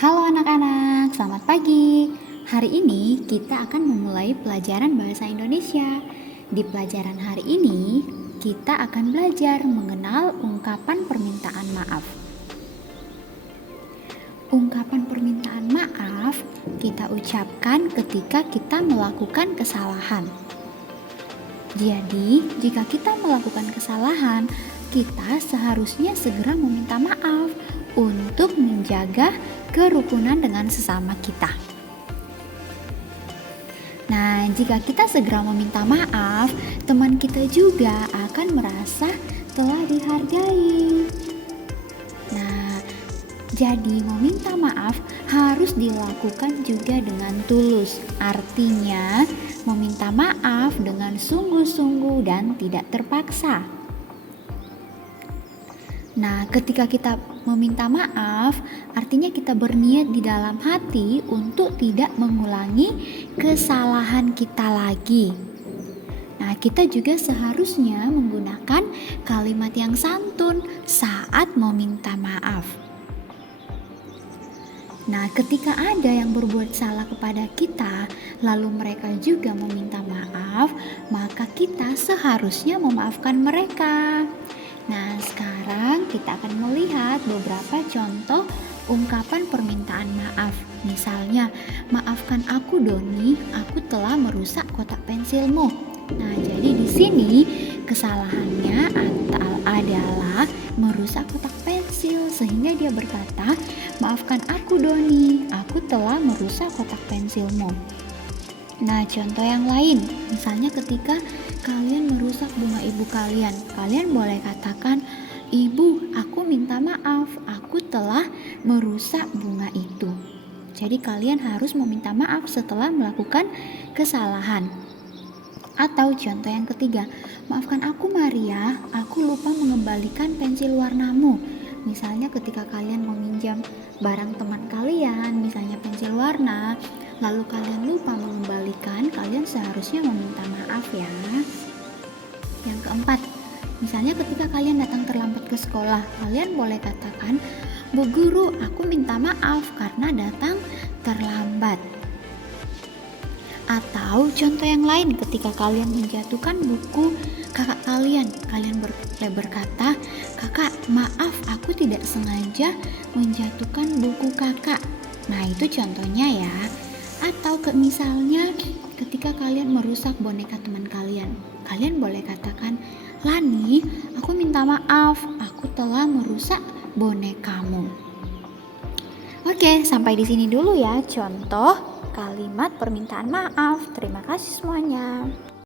Halo anak-anak, selamat pagi. Hari ini kita akan memulai pelajaran bahasa Indonesia. Di pelajaran hari ini, kita akan belajar mengenal ungkapan permintaan maaf. Ungkapan permintaan maaf kita ucapkan ketika kita melakukan kesalahan. Jadi, jika kita melakukan kesalahan, kita seharusnya segera meminta maaf untuk menjaga kerukunan dengan sesama kita. Nah, jika kita segera meminta maaf, teman kita juga akan merasa telah dihargai. Nah, jadi meminta maaf harus dilakukan juga dengan tulus. Artinya, meminta maaf dengan sungguh-sungguh dan tidak terpaksa. Nah, ketika kita meminta maaf, artinya kita berniat di dalam hati untuk tidak mengulangi kesalahan kita lagi. Nah, kita juga seharusnya menggunakan kalimat yang santun saat meminta maaf. Nah, ketika ada yang berbuat salah kepada kita, lalu mereka juga meminta maaf, maka kita seharusnya memaafkan mereka. Nah, sekarang kita akan melihat beberapa contoh ungkapan permintaan maaf. Misalnya, maafkan aku Doni, aku telah merusak kotak pensilmu. Nah, jadi di sini kesalahannya adalah merusak kotak pensil, sehingga dia berkata, maafkan aku Doni, aku telah merusak kotak pensilmu. Nah, contoh yang lain, misalnya ketika kalian merusak bunga ibu kalian, kalian boleh katakan, ibu, aku minta maaf, aku telah merusak bunga itu. Jadi kalian harus meminta maaf setelah melakukan kesalahan. Atau contoh yang ketiga, maafkan aku Maria, aku lupa mengembalikan pensil warnamu. Misalnya ketika kalian meminjam barang teman kalian, misalnya pensil warna, lalu kalian lupa mengembalikan, kalian seharusnya meminta maaf ya. Yang keempat, misalnya ketika kalian datang terlambat ke sekolah, kalian boleh katakan, Bu Guru, aku minta maaf karena datang terlambat. Atau contoh yang lain, ketika kalian menjatuhkan buku kakak kalian berkata, kakak maaf aku tidak sengaja menjatuhkan buku kakak. Nah, itu contohnya ya. Atau misalnya ketika kalian merusak boneka teman kalian, kalian boleh katakan, Lani, aku minta maaf, aku telah merusak bonekamu. Oke, sampai di sini dulu ya contoh kalimat permintaan maaf. Terima kasih semuanya.